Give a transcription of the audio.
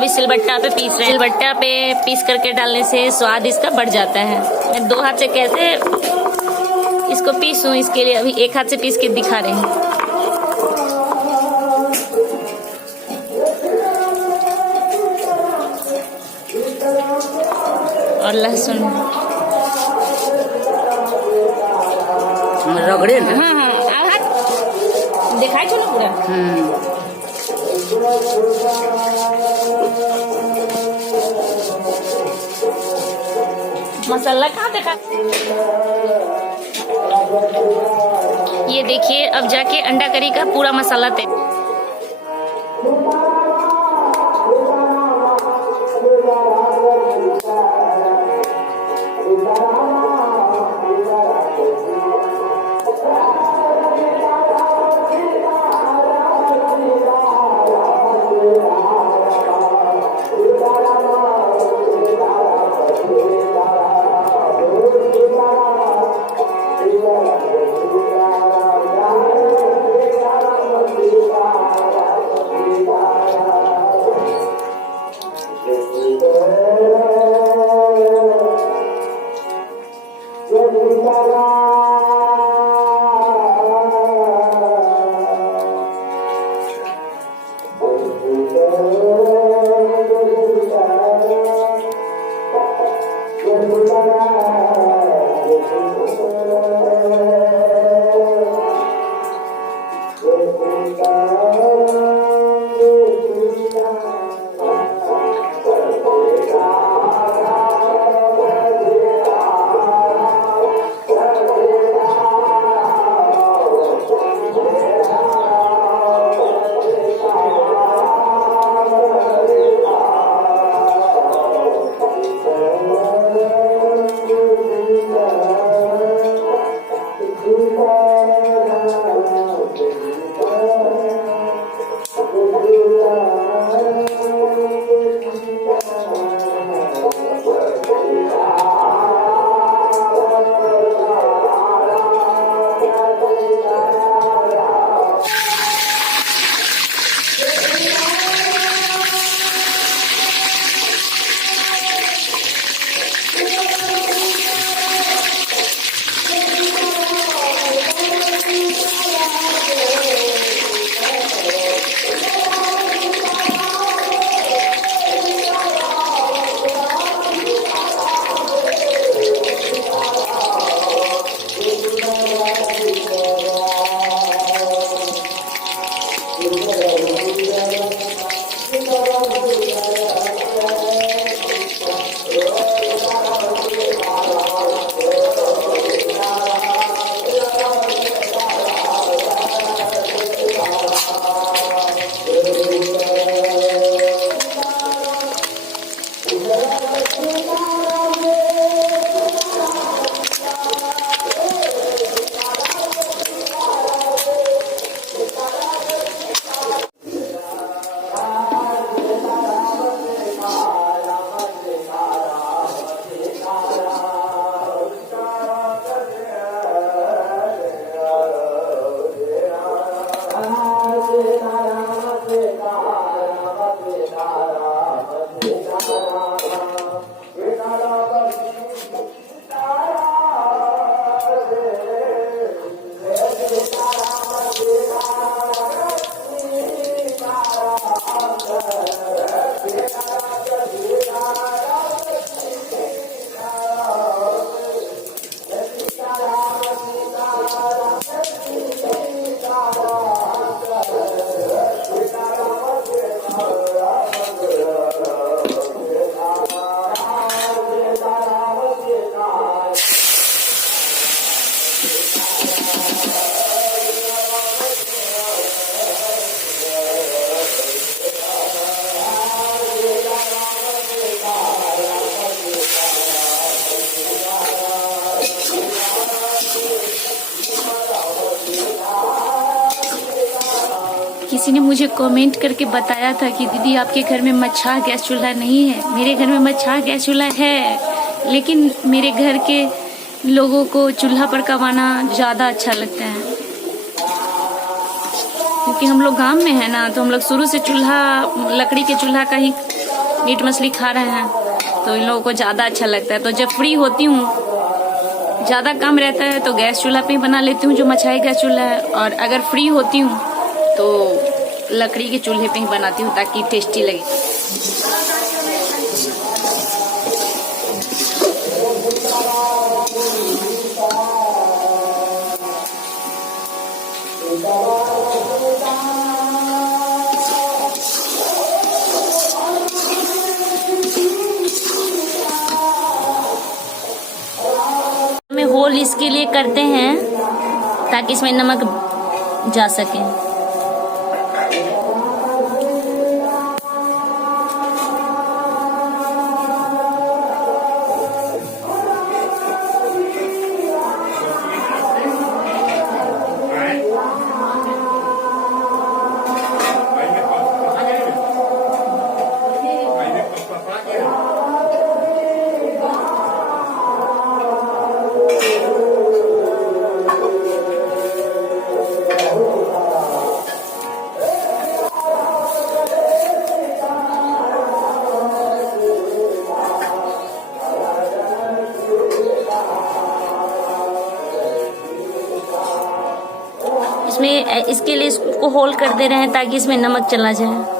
अभी सिलबट्टा पे पीस रहे हैं। सिलबट्टा पे पीस करके डालने से स्वाद इसका बढ़ जाता है। मैं 2 हाथ से कैसे इसको पीसूं, इसके लिए अभी 1 हाथ से पीस के दिखा रहे हैं। और लहसुन रगड़े ना। हाँ हाँ हाथ दिखाई छो ना पूरा। मसाला कहाँ देखा। ये देखिए अब जाके अंडा करी का पूरा मसाला तैयार। किसी ने मुझे कमेंट करके बताया था कि दीदी आपके घर में मच्छा गैस चूल्हा नहीं है। मेरे घर में मच्छा गैस चूल्हा है, लेकिन मेरे घर के लोगों को चूल्हा पर पकाना ज़्यादा अच्छा लगता है, क्योंकि हम लोग गांव में है ना, तो हम लोग शुरू से चूल्हा, लकड़ी के चूल्हा का ही मीट मछली खा रहे हैं तो इन लोगों को ज़्यादा अच्छा लगता है। तो जब फ्री होती हूँ, ज़्यादा काम रहता है तो गैस चूल्हा पे ही बना लेती हूँ, जो मछाई गैस चूल्हा है। और अगर फ्री होती हूँ तो लकड़ी के चूल्हे पे ही बनाती हूँ ताकि टेस्टी लगे। में होल इसके लिए करते हैं ताकि इसमें नमक जा सके। इसमें इसके लिए इसको होल कर दे रहे हैं ताकि इसमें नमक चला जाए।